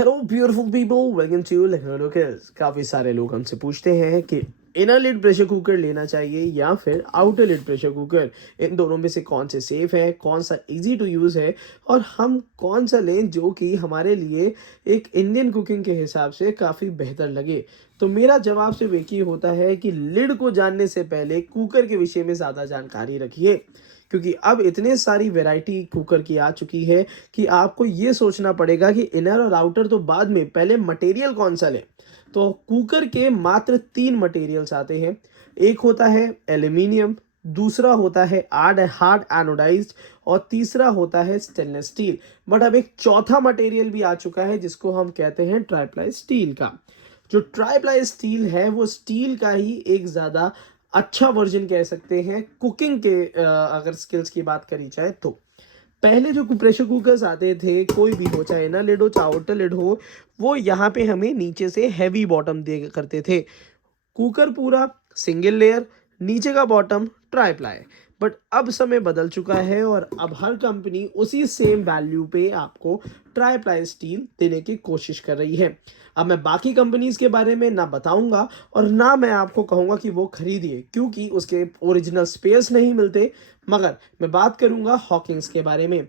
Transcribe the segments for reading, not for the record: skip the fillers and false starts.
Hello beautiful people, welcome to Lucknow locals. काफ़ी सारे लोग हमसे पूछते हैं कि इनर लिड प्रेशर कुकर लेना चाहिए या फिर आउटर लिड प्रेशर कुकर, इन दोनों में से कौन से सेफ है, कौन सा इजी टू यूज़ है और हम कौन सा लें जो कि हमारे लिए एक इंडियन कुकिंग के हिसाब से काफ़ी बेहतर लगे। तो मेरा जवाब सिर्फ एक ही होता है कि लिड को जानने से पहले कुकर के विषय में ज़्यादा जानकारी रखिए, क्योंकि अब इतने सारी वैरायटी कुकर की आ चुकी है कि आपको ये सोचना पड़ेगा कि इनर और आउटर तो बाद में, पहले मटेरियल कौन सा लें। तो कुकर के मात्र 3 मटेरियल्स आते हैं। एक होता है एल्यूमिनियम, दूसरा होता है हार्ड एनोडाइज्ड और तीसरा होता है स्टेनलेस स्टील। बट अब एक चौथा मटेरियल भी आ चुका है जिसको हम कहते हैं ट्राइप्लाई स्टील का। जो ट्राइप्लाई स्टील है वो स्टील का ही एक ज़्यादा अच्छा वर्जन कह सकते हैं कुकिंग के, अगर स्किल्स की बात करी जाए तो। पहले जो प्रेशर कुकर्स आते थे, कोई भी हो, चाहे इनर लिड हो चाहे आउटर लिड हो, वो यहाँ पे हमें नीचे से हैवी बॉटम दे करते थे। कुकर पूरा सिंगल लेयर, नीचे का बॉटम ट्राई प्लाई। बट अब समय बदल चुका है और अब हर कंपनी उसी सेम वैल्यू पे आपको ट्राई प्लाई स्टील देने की कोशिश कर रही है। अब मैं बाकी कंपनीज के बारे में ना बताऊंगा और ना मैं आपको कहूंगा कि वो खरीदिए, क्योंकि उसके ओरिजिनल स्पेयर्स नहीं मिलते। मगर मैं बात करूंगा हॉकिंग्स के बारे में।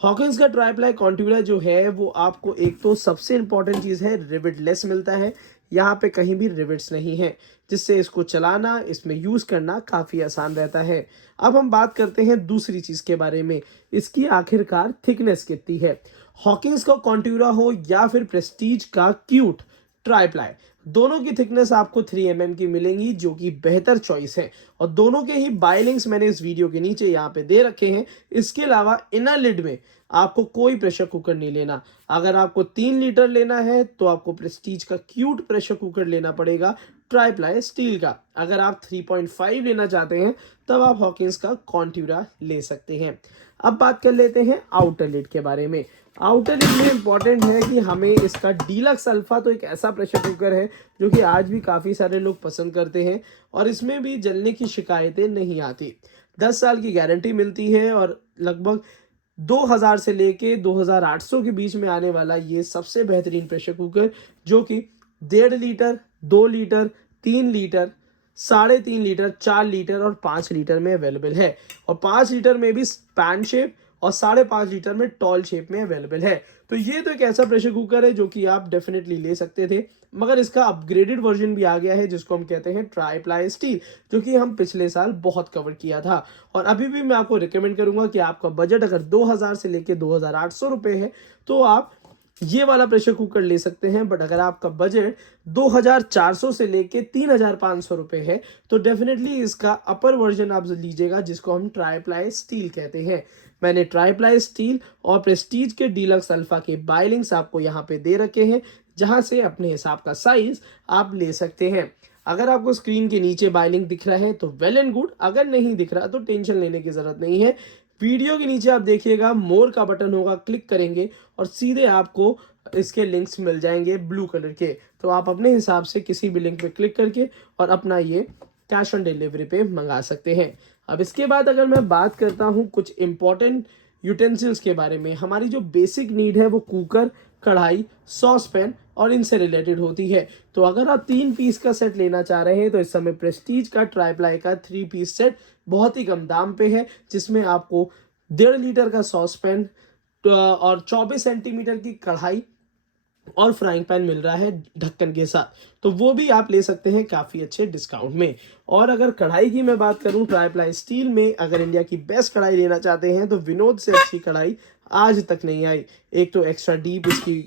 हॉकिंस का ट्राइप्लाई कॉन्ट्यूरा जो है वो आपको, एक तो सबसे इंपॉर्टेंट चीज़ है, रिविटलेस मिलता है। यहाँ पे कहीं भी रिविट्स नहीं है, जिससे इसको चलाना, इसमें यूज़ करना काफ़ी आसान रहता है। अब हम बात करते हैं दूसरी चीज़ के बारे में, इसकी आखिरकार थिकनेस कितनी है। हॉकिंस का कॉन्ट्यूरा हो या फिर प्रेस्टीज का क्यूट ट्राइप्लाई, दोनों की थिकनेस आपको 3 mm की मिलेंगी, जो कि बेहतर चॉइस है। और दोनों के ही बाय लिंक्स मैंने इस वीडियो के नीचे यहाँ पे दे रखे हैं। इसके अलावा इनर लिड में आपको कोई प्रेशर कुकर नहीं लेना। अगर आपको 3 लीटर लेना है तो आपको प्रेस्टीज का क्यूट प्रेशर कुकर लेना पड़ेगा ट्राइप्लाई स्टील का। अगर आप 3.5 लेना चाहते हैं तब आप हॉकिंस का कॉन्ट्यूरा ले सकते हैं। अब बात कर लेते हैं आउटर लिड के बारे में। आउटर लिड में इंपॉर्टेंट है कि हमें इसका डीलक्स अल्फा, तो एक ऐसा प्रेशर कुकर है जो कि आज भी काफ़ी सारे लोग पसंद करते हैं और इसमें भी जलने की शिकायतें नहीं आती। 10 साल की गारंटी मिलती है और लगभग 2000 से लेके 2800 के बीच में आने वाला ये सबसे बेहतरीन प्रेशर कुकर, जो कि 1.5 litre, 2 litre, 3 litre, 3.5 litre, 4 litre और 5 लीटर में अवेलेबल है। और 5 लीटर में भी स्पैन शेप और 5.5 लीटर में टॉल शेप में अवेलेबल है। तो ये तो एक ऐसा प्रेशर कुकर है जो कि आप डेफिनेटली ले सकते थे। मगर इसका अपग्रेडेड वर्जन भी आ गया है जिसको हम कहते हैं ट्राई प्लाई स्टील, जो कि हम पिछले साल बहुत कवर किया था। और अभी भी मैं आपको रिकमेंड करूंगा कि आपका बजट अगर 2000 से लेके 2800 रुपये है तो आप ये वाला प्रेशर कुकर ले सकते हैं। बट अगर आपका बजट 2400 से लेके 3500 रुपये है तो डेफिनेटली इसका अपर वर्जन आप लीजिएगा, जिसको हम ट्राइप्लाई स्टील कहते हैं। मैंने ट्राइप्लाई स्टील और प्रेस्टीज के डीलक्स अल्फा के बाय लिंक्स आपको यहाँ पे दे रखे हैं, जहां से अपने हिसाब का साइज आप ले सकते हैं। अगर आपको स्क्रीन के नीचे बाय लिंक दिख रहा है तो वेल एंड गुड, अगर नहीं दिख रहा तो टेंशन लेने की जरूरत नहीं है। वीडियो के नीचे आप देखिएगा मोर का बटन होगा, क्लिक करेंगे और सीधे आपको इसके लिंक्स मिल जाएंगे ब्लू कलर के। तो आप अपने हिसाब से किसी भी लिंक पे क्लिक करके और अपना ये कैश ऑन डिलीवरी पे मंगा सकते हैं। अब इसके बाद अगर मैं बात करता हूँ कुछ इंपॉर्टेंट यूटेंसिल्स के बारे में, हमारी जो बेसिक नीड है वो कुकर, कढ़ाई, सॉस पैन और इनसे रिलेटेड होती है। तो अगर आप 3 पीस का सेट लेना चाह रहे हैं तो इस समय प्रेस्टीज का ट्राइप्लाई का 3 पीस सेट बहुत ही कम दाम पे है, जिसमें आपको 1.5 लीटर का सॉस पैन और 24 सेंटीमीटर की कढ़ाई और फ्राइंग पैन मिल रहा है ढक्कन के साथ। तो वो भी आप ले सकते हैं काफ़ी अच्छे डिस्काउंट में। और अगर कढ़ाई की मैं बात करूं, ट्राइप्लाई स्टील में अगर इंडिया की बेस्ट कढ़ाई लेना चाहते हैं तो विनोद से अच्छी कढ़ाई आज तक नहीं आई। एक तो एक्स्ट्रा डीप, इसकी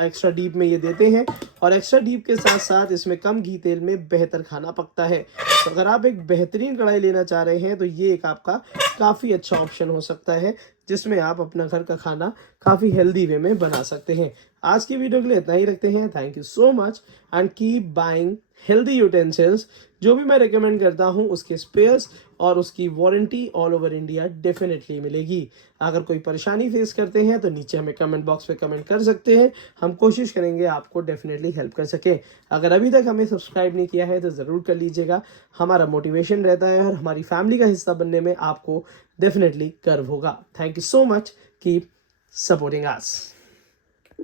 एक्स्ट्रा डीप में ये देते हैं और एक्स्ट्रा डीप के साथ साथ इसमें कम घी तेल में बेहतर खाना पकता है। तो अगर आप एक बेहतरीन कढ़ाई लेना चाह रहे हैं तो ये एक आपका काफ़ी अच्छा ऑप्शन हो सकता है, जिसमें आप अपना घर का खाना काफ़ी हेल्दी वे में बना सकते हैं। आज की वीडियो के लिए इतना ही रखते हैं। Thank you so much and keep buying healthy utensils. जो भी मैं रिकमेंड करता हूँ उसके स्पेयर्स और उसकी warranty all over India definitely मिलेगी। अगर कोई परेशानी फेस करते हैं तो नीचे हमें कमेंट बॉक्स पे कमेंट कर सकते हैं, हम कोशिश करेंगे आपको डेफिनेटली हेल्प कर सकें। अगर अभी तक हमें सब्सक्राइब नहीं किया है तो ज़रूर कर लीजिएगा, हमारा मोटिवेशन रहता है और हमारी फैमिली का हिस्सा बनने में आपको डेफिनेटली गर्व होगा। Thank you so much, keep supporting us.